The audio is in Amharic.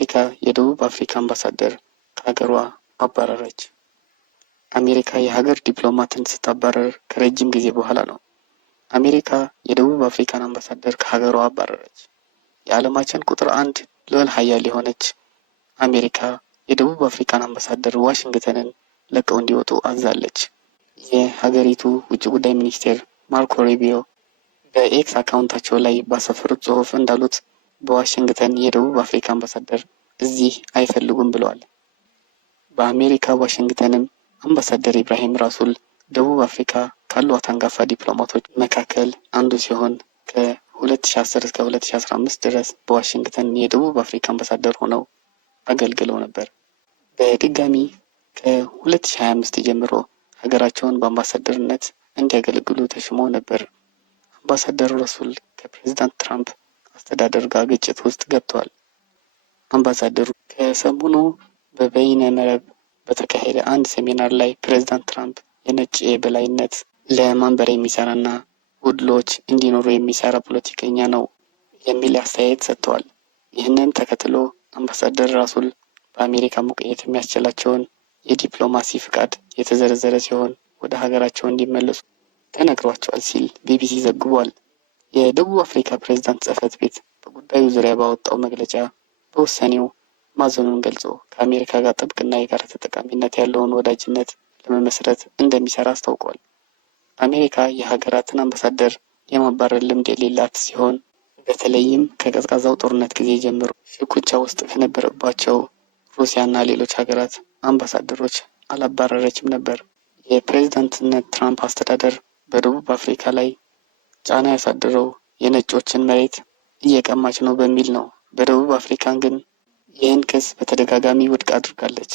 አሜሪካ የደቡብ አፍሪካ አምባሳደር ከሀገሯ አባረረች። አሜሪካ የሀገር ዲፕሎማትን ስታባረር ከረጅም ጊዜ በኋላ ነው። አሜሪካ የደቡብ አፍሪካን አምባሳደር ከሀገሯ አባረረች። የዓለማችን ቁጥር 1 ልዕለ ኃያል የሆነች አሜሪካ የደቡብ አፍሪካን አምባሳደር ዋሽንግተንን ለቀው እንዲወጡ አዛለች። የሀገሪቱ ውጭ ጉዳይ ሚኒስቴር ማርኮ ሩቢዮ በኤክስ አካውንታቸው ላይ ባሰፈሩት ጽሑፍ እንዳሉት በዋሽንግተን የደቡብ አፍሪካ አምባሳደር እዚህ አይፈልጉም ብለዋል። በአሜሪካ ዋሽንግተንም አምባሳደር ኢብራሂም ራሱል ደቡብ አፍሪካ ካሏት አንጋፋ ዲፕሎማቶች መካከል አንዱ ሲሆን ከ2010 እስከ 2015 ድረስ በዋሽንግተን የደቡብ አፍሪካ አምባሳደር ሆነው አገልግለው ነበር። በድጋሚ ከ2025 ጀምሮ ሀገራቸውን በአምባሳደርነት እንዲያገለግሉ ተሹመው ነበር። አምባሳደር ራሱል ከፕሬዝዳንት ትራምፕ አስተዳደር ጋር ግጭት ውስጥ ገብተዋል። አምባሳደሩ ከሰሞኑ በበይነ መረብ በተካሄደ አንድ ሴሚናር ላይ ፕሬዝዳንት ትራምፕ የነጭ የበላይነት ለማንበር የሚሰራና ውድሎች እንዲኖሩ የሚሰራ ፖለቲከኛ ነው የሚል አስተያየት ሰጥተዋል። ይህንን ተከትሎ አምባሳደር ራሱል በአሜሪካ መቆየት የሚያስችላቸውን የዲፕሎማሲ ፍቃድ የተዘረዘረ ሲሆን ወደ ሀገራቸው እንዲመለሱ ተነግሯቸዋል ሲል ቢቢሲ ዘግቧል። የደቡብ አፍሪካ ፕሬዝዳንት ጽሕፈት ቤት በጉዳዩ ዙሪያ ባወጣው መግለጫ በውሳኔው ማዘኑን ገልጾ ከአሜሪካ ጋር ጥብቅና የጋራ ተጠቃሚነት ያለውን ወዳጅነት ለመመስረት እንደሚሰራ አስታውቋል። አሜሪካ የሀገራትን አምባሳደር የማባረር ልምድ የሌላት ሲሆን በተለይም ከቀዝቃዛው ጦርነት ጊዜ ጀምሮ ሽኩቻ ውስጥ ከነበረባቸው ሩሲያና ሌሎች ሀገራት አምባሳደሮች አላባረረችም ነበር። የፕሬዝዳንትነት ትራምፕ አስተዳደር በደቡብ አፍሪካ ላይ ጫና ያሳደረው የነጮችን መሬት እየቀማች ነው በሚል ነው። በደቡብ አፍሪካን ግን ይህን ክስ በተደጋጋሚ ውድቅ አድርጋለች።